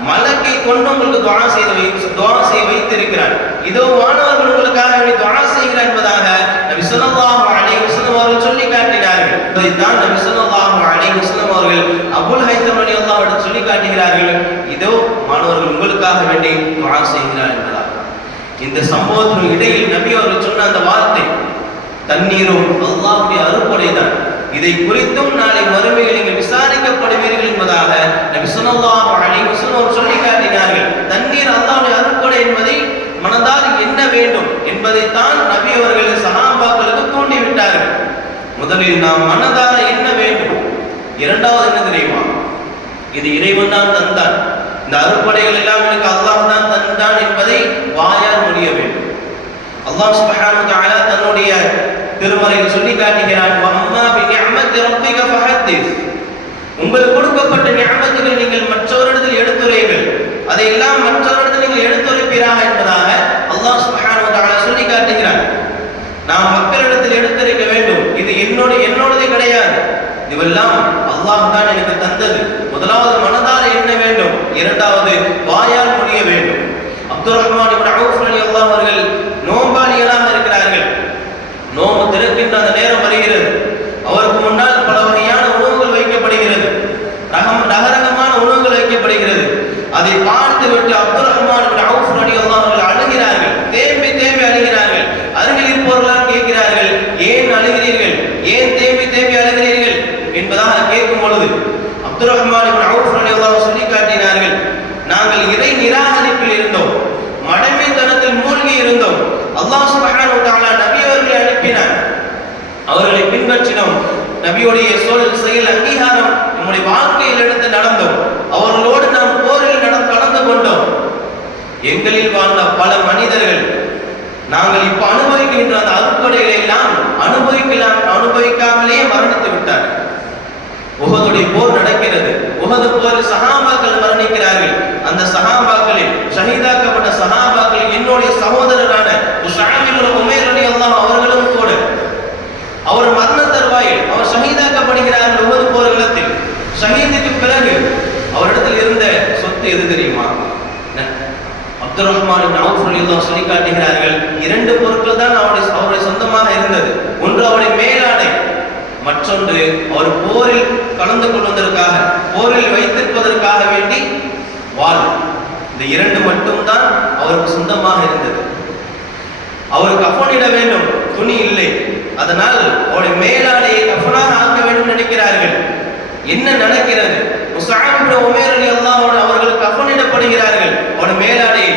மலக்கை கொண்டு உங்களுக்கு துஆ செய்ய வைத்திருக்கிறார். இதோ வானவர்கள் உங்களுக்காக வேண்டி துஆ செய்கிறார் என்பதாக நபி ஸல்லல்லாஹு அலைஹி வஸல்லம் அவர்கள் சொல்லி காட்டினார்கள். இதைத்தான் நபி ஸல்லல்லாஹு அலைஹி வஸல்லம் அவர்கள் அபூ ஹைஸம் ரலியல்லாஹு அன்ஹு சொல்லி காட்டுகிறார்கள், இதோ வானவர்கள் உங்களுக்காக வேண்டி துஆ செய்கிறார் என்பதாக. இந்த சம்பவத்திற்கு இடையில் நபி அவர்கள் சொன்ன அந்த வார்த்தை, தண்ணீரும் அல்லாஹ்வுடைய அருட்கொடைதான், இதை குறித்தும் நாளை மறுமையில் நீங்கள் விசாரிக்கப்படுவீர்கள் என்பதாக நபி ஸல்லல்லாஹு அலைஹி வஸல்லம் சொல்லி காட்டினார்கள். தண்ணீர் அல்லாஹ்வுடைய அருட்கொடை என்பதை மனதால் எண்ண வேண்டும் என்பதைத்தான் நபி அவர்கள் சஹாபாக்களுக்கு தூண்டிவிட்டார்கள். முதலில் நாம் மனதார எண்ண வேண்டும். இரண்டாவது என்ன தெரியுமா, இது இறைவன் தான் தந்தான், இந்த அருட்கொடைகள் எல்லாம் எனக்கு அல்லாஹ் தான் தந்தான் என்பதை வாயால் முடிய வேண்டும். அல்லாஹ் சுப்ஹானஹு வ தஆலா தன்னுடைய திருமறையில் சொல்லி காட்டுகிறான், வஅம்மா பிநிஅமத்தி ரப்பிக ஃபஹத்திஸ், உங்களுக்கு கொடுக்கப்பட்ட நிஅமத்துகளை நீங்கள் மற்றவரிடத்தில் எடுத்துரையுங்கள், அதையெல்லாம் மற்றவரிடத்தில் நீங்கள் எடுத்துரைப்பீராக என்பதாக அல்லாஹ் சுப்ஹானஹு வ தஆலா சொல்லி காட்டுகிறான். நாம் மக்களிடத்தில் எடுத்துரைக்க வேண்டும், இது என்னோடது கிடையாது, இதுவெல்லாம் அல்லாஹ் தான் எனக்கு தந்தது. முதலாவது மனதார எண்ண வேண்டும். இரண்டாவது வாயால் முடிய வேண்டும். அப்துர் ரஹ்மான் இப்னு அவுஃப் ரலியல்லாஹு அவர்கள் நோம்பாளிகளாக இருக்கிறார்கள். நோம்பு திறக்கின்ற அந்த நேரம் வருகிறது. அவருக்கு முன்னால் பல வகையான உணவுகள் வைக்கப்படுகிறது, ரகரகமான உணவுகள் வைக்கப்படுகிறது. அதை பார்த்து விட்டு அப்துர் ரஹ்மான் இப்னு அவுஃப் ரலியல்லாஹு அவர்கள் அழுகிறார்கள், தேம்பி தேம்பி அழுகிறார்கள். அருகில் இருப்பவர்களால் கேட்கிறார்கள், ஏன் அழுகிறீர்கள், ஏன் தேம்பி தேம்பி அழுகிறீர்கள் என்பதாக கேட்கும் பொழுது அப்துர் ரஹ்மான் இப்னு அவுஃப் ரலியல்லாஹு சொல்லி காட்டினார்கள், நாங்கள் இறை நிராகரிப்பில் இருந்தோம், மடமைத்தனத்தில் மூழ்கி இருந்தோம். அல்லாஹ் சுப்ஹானஹு வ தஆலா நபி அவர்களை அனுப்பினார், அவர்களை பின்பற்றினோம், நபியுடைய சொல் செயல் அங்கீகாரம் நம்முடைய வாழ்க்கையில் எடுத்து நடந்தோம், அவர்களோடு நாம் போரில் கலந்து கொண்டோம். எங்களில் வாழ்ந்த பல மனிதர்கள் நாங்கள் இப்ப அனுபவிக்கின்ற அந்த அருட்கொடைகளை எல்லாம் அனுபவிக்காமலேயே மரணித்து விட்டார்கள். உஹதுடைய போர் நடக்கிறது. உஹது போரில் சஹாபாக்கள் மரணிக்கிறார்கள். அந்த சஹாபாக்களில் ஷஹீதாக்கப்பட்ட சஹாபாக்கள் என்னுடைய சகோதரரான உஸாமா இப்னு உமைர் ரலியல்லாஹு அவர்களும் கூட அவர் மரண தருவாயில் அவர் ஷஹீதாக்கப்படுகிறார். உஹது போர்க்களத்தில் ஷஹீதுக்கு பிறகு அவரிடத்தில் இருந்த சொத்து எது தெரியுமா? அப்துர் ரஹ்மான் இப்னு அவுஃப் ரலியல்லாஹு சொல்லி காட்டுகிறார்கள், இரண்டு பொருட்கள் தான் அவருடைய சொந்தமாக இருந்தது. ஒன்று அவருடைய மேலாடை, மற்றொன்று அவர் போரில் கலந்து கொள்வதற்காக, போரில் வைத்திருப்பதற்காக வேண்டி வாள். இந்த இரண்டு மட்டும்தான் அவருக்கு சொந்தமாக இருந்தது. அவர் கஃனிட வேண்டும், துணி இல்லை. அதனால் அவருடைய மேலாடையை கஃனாக ஆக்க வேண்டும் நினைக்கிறார்கள். என்ன நடக்கிறது? முஸ்அப் இப்னு உமைர் ரலியல்லாஹு அன்ஹு அவர்கள் கஃனிடப்படுகிறார்கள். அவருடைய மேலாடையை,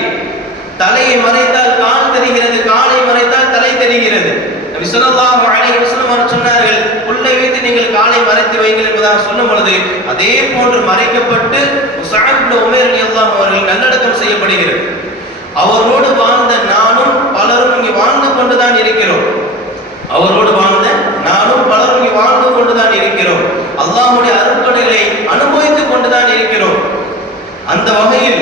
தலையை மறைத்தால் கால் தெரிகிறது, காலை மறைத்தால் தலை தெரிகிறது. நபி ஸல்லல்லாஹு அலைஹி வஸல்லம் அவர்கள் சொன்னார்கள், புல்லை வைத்து நீங்கள் காலை மறைத்து வைங்கள் என்பதாக சொல்லும் பொழுது அதே போன்று மறைக்கப்பட்டு முஸ்அப் இப்னு உமைர் ரலியல்லாஹு அவர்கள் நல்லடக்கம் செய்யப்படுகிறது. அவரோடு வாழ்ந்த நானும் பலரும் இங்கே வாழ்ந்து கொண்டுதான் இருக்கிறோம். அவரோடு வாழ்ந்த நானும் பலரும் இங்கே வாழ்ந்து கொண்டுதான் இருக்கிறோம். அல்லாஹ்வுடைய அருட்கொடைகளை அனுபவித்துக் கொண்டுதான் இருக்கிறோம். அந்த வகையில்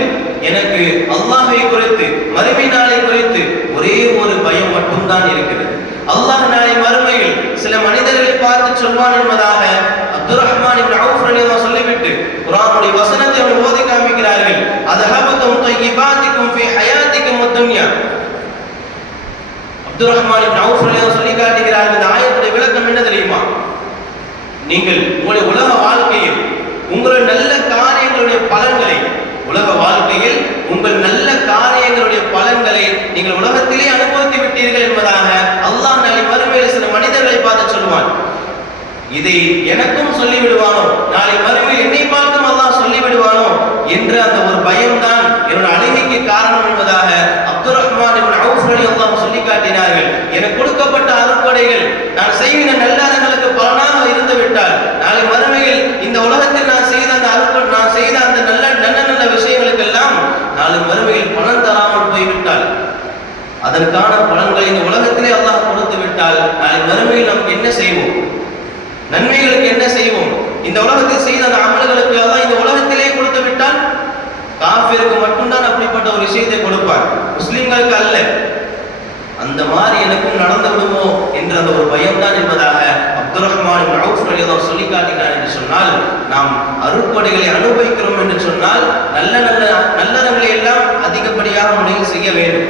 எனக்கு அல்லாஹ்வை குறித்து, மறுமை நாளை குறித்து ஒரே ஒரு பயம் மட்டும்தான் இருக்கிறது. அல்லாஹ் நாளை மறுமையில் சில மனிதர்களை பார்த்து சொல்வான் என்பதாக அப்துர் ரஹ்மான் இப்னு அவுஃப் ரலியல்லாஹு சொல்லிவிட்டு குர்ஆனுடைய வசனத்தை அவர் ஓதி காமிக்கிறார்கள். அதஹபதும் தய்யிபாத்திக்கும் ஃபீ ஹயாத்திக்கும் அத்-துன்யா. அப்துர் ரஹ்மான் இப்னு அவுஃப் ரலியல்லாஹு சொல்லி காட்டுகிறார்கள், இந்த ஆயத்துடைய விளக்கம் என்ன தெரியுமா? நீங்கள் உங்களுடைய உலக வாழ்க்கையில் உங்களுடைய நல்ல காரியங்களுடைய பலன்களை, உலக வாழ்க்கையில் உங்கள் நல்ல காரியங்களுடைய பலன்களை நீங்கள் உலகத்திலே அனுபவித்து விட்டீர்கள் என்பதாக அல்லாஹ் நாளை மறுமையில் சில மனிதர்களை பார்த்து சொல்வான். இதை எனக்கும் சொல்லிவிடுவானோ, நாளை மறுமையில் என்னை பார்த்தும் அல்லாஹ் சொல்லிவிடுவானோ என்ற அந்த ஒரு பயம்தான் என்னோட அழுகைக்கு காரணம் என்பதாக அப்துர் ரஹ்மான் இப்னு அவுஃப் ரலியல்லாஹு சொல்லி காட்டினார்கள். எனக்கு கொடுக்கப்பட்ட அருட்கொடைகள் நான் செய்கிற நல்லறங்களுக்கு பலனாக இருந்து விட்டால் நாளை மறுமையில் இந்த உலகத்தில் நான் செய்த அந்த நான் செய்த அந்த நல்ல நல்ல விஷயங்களுக்கெல்லாம் நாளை மறுமையில் பலன் தராமல் போய்விட்டால், அதற்கான பலன்களை இந்த உலகத்திலே அல்லாஹ் கொடுத்து விட்டால் நாளை மறுமையில் நமக்கு என்ன செய்வோம்? நன்மைகளுக்கு என்ன செய்வோம்? இந்த உலகத்தில் செய்த அந்த அமல்களுக்கு அல்லாஹ் இந்த உலகத்திலே கொடுத்து விட்டால் காஃபிருக்கு மட்டும்தான் அப்படிப்பட்ட ஒரு விஷயத்தை கொடுப்பார், முஸ்லிம்களுக்கு அல்ல. அந்த மாதிரி எனக்கும் நடந்து விடுமோ என்ற அந்த ஒரு பயம்தான் என்பதாக அப்துர் ரஹ்மான் இப்னு அவுஃப் ரலியல்லாஹு சொல்லி காட்டினார் என்று சொன்னால், நாம் அருட்கொடைகளை அனுபவிக்கிறோம் என்று சொன்னால் நல்ல நல்ல நல்லறங்களை எல்லாம் அதிகப்படியாக முறையில் செய்ய வேண்டும்.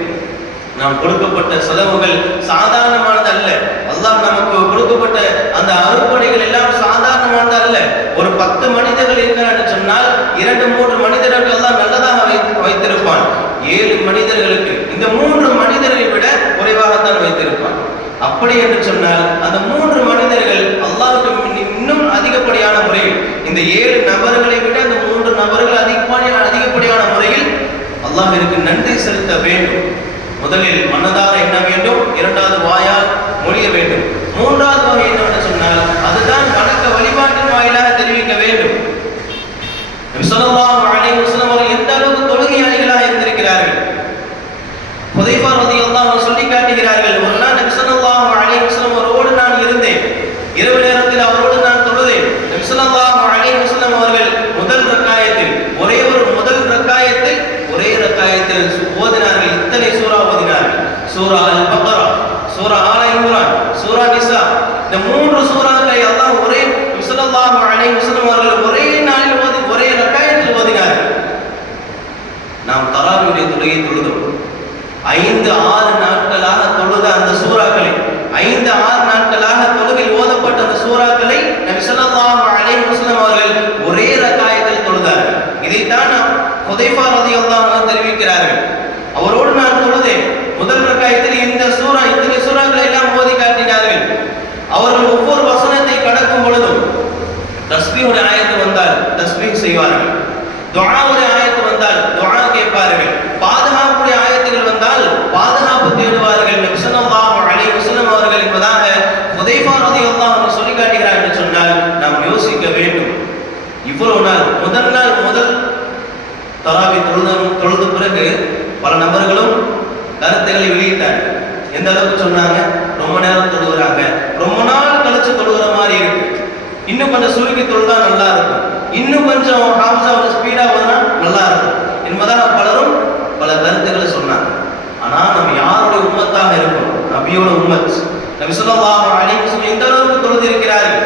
நாம் கொடுக்கப்பட்ட செலவுகள் சாதாரணமானது அல்ல. அல்லாஹ் நமக்கு கொடுக்கப்பட்ட அந்த அருட்கொடைகள் எல்லாம் சாதாரணமானது அல்ல. ஒரு 10 மனிதர்கள் இருக்கிறார் என்று சொன்னால் 2-3 மனிதர்கள் எல்லாம் நல்லதாக வைத்திருப்பான். 7 மனிதர்களுக்கு இந்த 3 மனிதர்களை விட குறைவாகத்தான் வைத்திருப்பான். அப்படி என்று சொன்னால் அந்த 3 மனிதர்கள் அல்லாஹ்வுக்கு இன்னும் அதிகப்படியான முறையில், இந்த 7 நபர்களை விட அந்த 3 நபர்கள் அதிகப்படியான முறையில் அல்லாஹ்விற்கு நன்றி செலுத்த வேண்டும். முதலில் மனதார எண்ண வேண்டும், இரண்டாவது வாயால் மொழிய வேண்டும், மூன்றாவது வகை என்னவென்று சொன்னால் அதுதான் வணக்க வழிபாட்டின் வாயிலாக தெரிவிக்க வேண்டும். நபி ஸல்லல்லாஹு அலைஹி வஸல்லம் அவர்கள் எந்த அளவுக்கு தொழுகையாளிகளாக இருந்திருக்கிறார்கள். ஹுதைஃபா ரலியல்லாஹு அன்ஹு சொல்லி காட்டுகிறார்கள், ஒரு நாள் நபி ஸல்லல்லாஹு அலைஹி வஸல்லம் அவரோடு நான் இருந்தேன், இரவு நேரத்தில் அவரோடு நான் தொழுதேன். நபி ஸல்லல்லாஹு அலைஹி வஸல்லம் அவர்கள் முதல் ரக்காயத்தில் ஒரே ரக்காயத்தில் ஓதினார்கள். இத்தனை சூரா ஓதினார்கள். சூரா அல் பக்ரா, சூரா ஆல இம்ரான், சூரா நிசா, இந்த 3 சூறாக்களை அல்லாஹ் ஒரே ஸல்லல்லாஹு அலைஹி வஸல்லம் அவர்கள் ஒரே நாளில் ஓதி ஒரே ரக்காயத்தில் ஓதினார்கள். நாம் தராவியுடைய தொழுகையை தொழுதோம். 5-6 நாட்களாக தொழுத அந்த சூறாக்களை, 5-6 நாட்களாக தொழுகையில் ஓதப்பட்ட அந்த சூறாக்களை நபி ஸல்லல்லாஹு அலைஹி வஸல்லம் அவர்கள் ஒரே ரக்காயத்தில் தொழுதார்கள். இதைத்தான் ஹுதைஃபா ரலியல்லாஹு அன்ஹு தெரிவிக்கிறார்கள். அவரோடு நான் தொழுதேன். முதல் ரக்காயத்தில் இத்தனை சூறாக்களை எல்லாம் ஓதி காட்டினார்கள். அவர்கள் ஒவ்வொரு வசனத்தை கடக்கும் பொழுதும் தஸ்பீஹுடைய ஆயத்து வந்தால் தஸ்பீஹ் செய்வார்கள், துஆவுடைய ஆயத்து வந்தால் துஆ கேட்பார்கள், பாதுகாப்புடைய ஆயத்துகள் வந்தால் பாதுகாப்பு தேடுவார்கள். நபி ஸல்லல்லாஹு அலைஹி வஸல்லம் அவர்கள் என்பதாக ஹுதைஃபா ரலியல்லாஹு அன்ஹு சொல்லி காட்டுகிறார் என்று சொன்னால் நாம் யோசிக்க வேண்டும். இவ்வளவு நாள் முதல் தராவி தொழுத பிறகு பல நபர்களும் கருத்துக்களை வெளியிட்டார்கள். எந்த அளவுக்கு சொன்னாங்க? ரொம்ப நேரம் தொழுகிறாங்க, ரொம்ப நாள் கழிச்சு தொழுகிற மாதிரி இருக்கு, இன்னும் கொஞ்சம் சுருக்கி தொழுதா நல்லா இருக்கும், இன்னும் கொஞ்சம் ஹாம்ஸாவோட ஸ்பீடா போனா நல்லா இருக்கும் என்பதாக பலரும் பல கருத்துக்களை சொன்னாங்க. ஆனா நம்ம யாருடைய உம்மத்தாக இருக்கோம்? நபியோட உம்மத். நபி ஸல்லல்லாஹு அலைஹி வஸல்லம் எந்த அளவுக்கு தொழுது இருக்கிறார்கள்?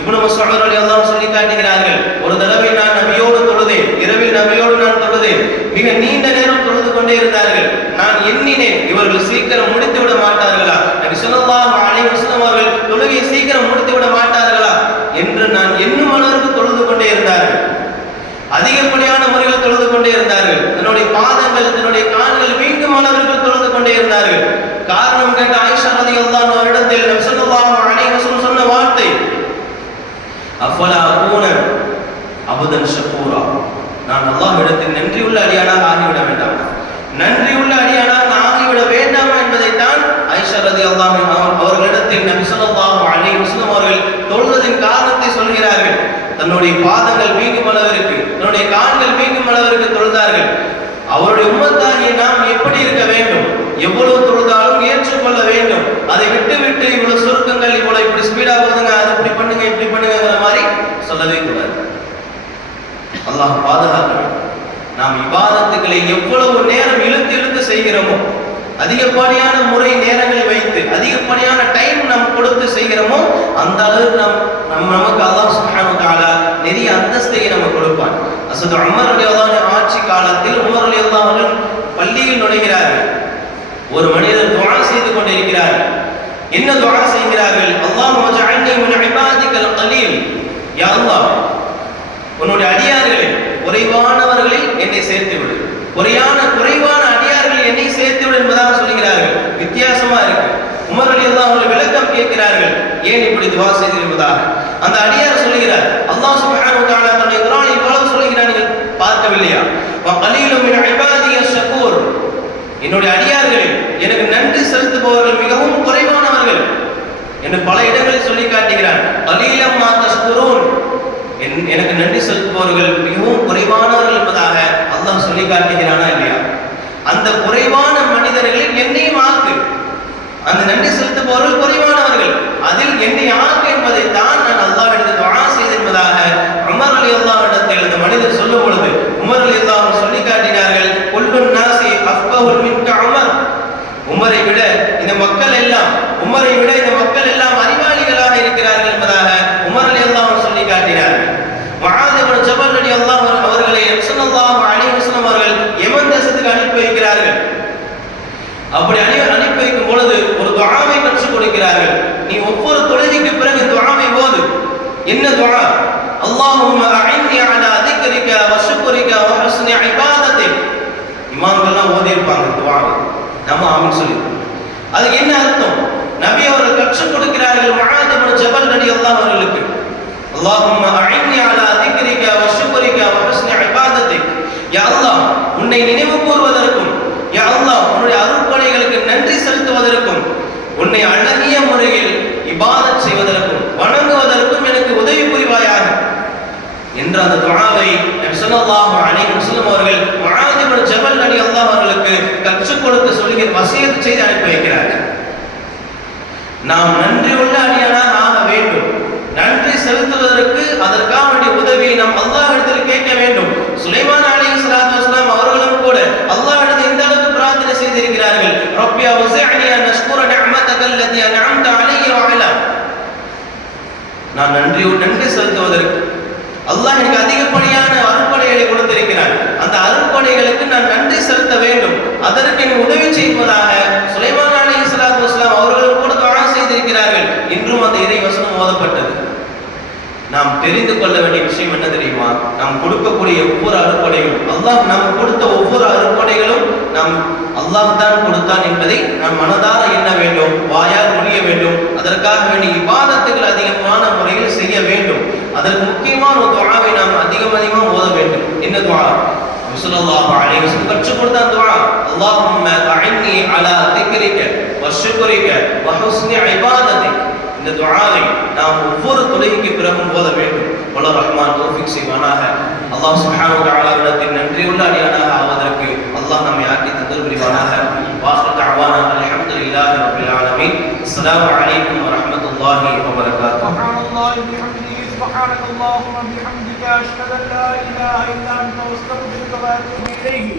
இப்னு மஸ்ஊத் ரலியல்லாஹு சொல்லி காட்டுகிறார்கள், ஒரு தடவை நான் நபியோடு தொழுதேன், இரவில் நபியோடு நான் தொழுதேன், மிக நீண்ட நேரம் தொழுது கொண்டே இருந்தார்கள். நான் எண்ணினேன், இவர்கள் சீக்கிரம் முடித்து விட மாட்டார்களா? நபி ஸல்லல்லாஹு அலைஹி வஸல்லம் அவர்கள் தொழுகையை சீக்கிரம் முடித்து விட மாட்டார்கள் அதிகப்படியான முறையில் தொழுது கொண்டே இருந்தார்கள். தன்னுடைய பாதங்கள் தன்னுடைய கால்கள் வீங்கும் அளவிற்கு தொழுது கொண்டே இருந்தார்கள். காரணம் கேட்ட ஆயிஷா ரலியல்லாஹு அன்ஹா அவரிடத்தில் நபி ஸல்லல்லாஹு அலைஹி வஸல்லம் சொன்ன வார்த்தை, அஃபலா அகூன அபுதன் ஷகூரா, நான் அல்லாஹ்விடத்தில் நன்றியுள்ள அடியானாக ஆகிவிட வேண்டாம், நன்றியுள்ள அடியானாக ஆகிவிட வேண்டாமா என்பதைத்தான் ஆயிஷா ரலியல்லாஹு அன்ஹா அவர்களிடத்தில் நபி ஸல்லல்லாஹு அலைஹி வஸல்லம் அவர்கள் தொழுதலின் காரணத்தை சொல்கிறார்கள். தன்னுடைய பாதங்கள் வீங்கும் அளவிற்கு, தன்னுடைய கால்கள் வீங்கும் அளவிற்கு தொழுதார்கள். அவருடைய உம்மத்தாகிய நாம் எப்படி இருக்க வேண்டும்? எவ்வளவு தொழுதாலும் ஏற்றுக்கொள்ள வேண்டும். அதை விட்டு விட்டு இவ்வளவு சுருக்கங்கள், இவ்வளவு இப்படி ஸ்பீடா போதுங்க, அது இப்படி பண்ணுங்க இப்படி பண்ணுங்கிற மாதிரி சொல்லவே கூடாது. அல்லாஹ் பாதுகாக்க வேண்டும். நாம் இபாதத்துக்களை எவ்வளவு நேரம் இழுத்து இழுத்து செய்கிறோமோ, அதிகப்படியான முறை நேரங்களை வைத்து அதிகப்படியான டைம் நாம் கொடுத்து செய்கிறோமோ, அந்த அளவுக்கு நமக்கு அல்லாஹ் சுப்ஹானஹு வ தஆலா நிறைய அந்தஸ்தை நமக்கு கொடுப்பான். ஹஸரத் உமர் ரலியல்லாஹு அன்ஹு ஆட்சி காலத்தில் உமர் ரலியல்லாஹு அன்ஹு பள்ளியில் நுழைகிறார்கள். ஒரு மனிதர் துஆ செய்து கொண்டிருக்கிறார்கள். என்ன துஆ செய்கிறார்கள்? அல்லாஹும்ம ஜஅல்னி மின் இபாதிக்கல் கலீல், யா அல்லாஹ், உன்னுடைய அடியார்களில் குறைவானவர்களில் என்னை சேர்த்து விடு, குறைவான அடியார்களில் என்னை சேர்த்து விடு என்பதாக சொல்கிறார்கள். வித்தியாசமா இருக்கு. உமர் ரலியல்லாஹு அன்ஹு விளக்கம் கேட்கிறார்கள், ஏன் இப்படி துஆ செய்தீர்கள் என்பதாக. அந்த அடியார் சொல்கிறார், அல்லாஹ் சுப்ஹானஹு வ தஆலா தன்னுடைய குர்ஆனில் இவ்வளவு சொல்கிறார்கள், பார்க்கவில்லையா? வ கலீலும் மின் இபாதிய ஷகூர், என்னுடைய அடியார்களில் எனக்கு நன்றி செலுத்துபவர்கள் மிகவும் குறைவானவர்கள் என்று பல இடங்களில் சொல்லி காட்டுகிறார். கலீலம் மா தஷ்குரூன், எனக்கு நன்றி செலுத்துபவர்கள் மிகவும் குறைவானவர்கள் என்பதாக அல்லாஹ் சொல்லி காட்டுகிறானா இல்லையா? அந்த குறைவான மனிதர்களில் என்னையும் ஆக்கு. அந்த நன்றி செலுத்துபவர்கள் குறைவானவர்கள், அதில் என்னை ஆக்கு என்பதை தான் நான் அல்லாஹ்விடத்தில் துஆ செய்தேன் என்பதாக உமர் ரலியல்லாஹு இடத்தில் இந்த மனிதர் சொல்லும் பொழுது உமர் ரலியல்லாஹு சொல்லி காட்டினார்கள், குல்லுன் நாஸி அஃபஹுல் மின்க உமர், உமரை விட இந்த மக்கள் எல்லாம் அறிவாளிகளாக இருக்கிறார்கள் என்பதாக உமர் ரலியல்லாஹு சொல்லி காட்டினார்கள். முஆத் இப்னு ஜபல் ரலியல்லாஹு அவர்களை நபி ஸல்லல்லாஹு அலைஹி வஸல்லம் அவர்கள் யமன் தேசத்துக்கு அனுப்பி வைக்கிறார்கள். அப்படி அனுப்பி வைக்கும் பொழுது ஒரு துஆவை கற்றுக் கொடுக்கிறார்கள். நீ ஒவ்வொரு தொழுகைக்கு பிறகு துஆவை ஓது. என்ன துஆ? அல்லாஹும்ம அஇன்னி அலா திக்ரிக வ ஷுக்ரிக வ ஹுஸ்னி இபாதத்திக். இமாம்கள்லாம் ஓதி இருப்பாங்க துஆவை, நம்ம ஆமீன் சொல்லி. அதுக்கு என்ன அர்த்தம்? நபி அவர்கள் கற்றுக் கொடுக்கிறார்கள் முஆத் இப்னு ஜபல் ரலியல்லாஹு அவர்களுக்கு, அல்லாஹும்ம அஇன்னி அலா திக்ரிக வ ஷுக்ரிக வ ஹுஸ்னி இபாதத்திக். யா அல்லாஹ், உன்னை நினைவு கூர்வதற்கும், யா அல்லாஹ், உன்னுடைய அருட்கொடைகளுக்கு நன்றி செலுத்துவதற்கும், உன்னை அழகிய முறையில் இபாதத் செய்வதற்கும் வணங்குவதற்கும் எனக்கு உதவி புரிவாயாக என்ற அந்த துஆவை நபி ஸல்லல்லாஹு அலைஹி வஸல்லம் அவர்கள் முஆத் இப்னு ஜபல் ரலியல்லாஹு அவர்களுக்கு கற்றுக் கொடுத்து சொல்கிற வசியத் செய்து அனுப்பி வைக்கிறார்கள். நாம் நன்றியுள்ள அடியானாக ஆக வேண்டும். நன்றி செலுத்துவதற்கு அதற்காக வேண்டிய உதவியை நாம் அல்லாஹ்விடத்தில் கேட்க வேண்டும். சுலைமான் அலைஹிஸ்ஸலாத்து வஸலாம் அவர்களும் கூட அல்லாஹ்விடத்தில் இந்த அளவுக்கு பிரார்த்தனை செய்திருக்கிறார்கள், ரப்பி அவ்ஸிஅனி அன் அஷ்குர நிஅமதக அல்லதி அன்அம்த அலைய வ அலா. நான் நன்றி செலுத்துவதற்கு அல்லாஹ் எனக்கு அதிகப்படியான அருட்கொடைகளை கொடுத்திருக்கிறார். அந்த அருட்கொடைகளுக்கு நான் நன்றி செலுத்த வேண்டும். அதற்கு நீ உதவி செய்வதாக சுலைமான் அலைஹிஸ்ஸலாத்து வஸலாம் அவர்களும் கூட துஆ செய்திருக்கிறார்கள். இன்றும் அந்த இறை வசனம் ஓதப்பட்டது. நாம் தெரிந்து கொள்ள வேண்டிய விஷயம் என்ன தெரியுமா? நாம் கொடுக்கக்கூடிய ஒவ்வொரு அருட்கொடைகளும், அல்லாஹ் நமக்கு கொடுத்த ஒவ்வொரு அருட்கொடைகளும் நாம் அல்லாஹ் தான் கொடுத்தான் என்பதை நாம் மனதார எண்ண வேண்டும், வாயால் மொழிய வேண்டும். அதற்காக வேண்டிய இபாதத்துகள் அதிகமான முறையில் செய்ய வேண்டும். அதற்கு முக்கியமான ஒரு துஆவை நாம் அதிகமாக ஓத வேண்டும். என்ன துஆ? ஸல்லல்லாஹு அலைஹி வஸல்லம் கற்றுக் கொடுத்த துஆ, அல்லாஹும்ம அஇன்னி அலா திக்ரிக வ ஷுக்ரிக வ ஹுஸ்னி இபாதத்திக். இந்த துஆவை நாம் ஒவ்வொரு தொழுகைக்கு பிறகும் ஓத வேண்டும். வல்ல ரஹ்மான் தௌஃபீக் செய்வானாக. அல்லாஹ் சுப்ஹானஹு வ தஆலாவிடத்தில் நன்றியுள்ள அடியானாக ஆவதற்கு அல்லாஹ் நம்மை ஆக்கி தந்தல் புரிவானாக. வாஹிரு தஅவானா அல்ஹம்துலில்லாஹி ரப்பில் ஆலமீன். அஸ்ஸலாமு அலைக்கும் வ ரஹ்மத்துல்லாஹி வ பரகாத்துஹு. சுப்ஹானல்லாஹி வ பிஹம்திஹி, சுப்ஹானக்கல்லாஹும்ம பிஹம்திக, அஷ்ஹது அன் லா இலாஹா இல்லா அன்த, அஸ்தக்ஃபிருக வ அத்தூபு இலைஹி.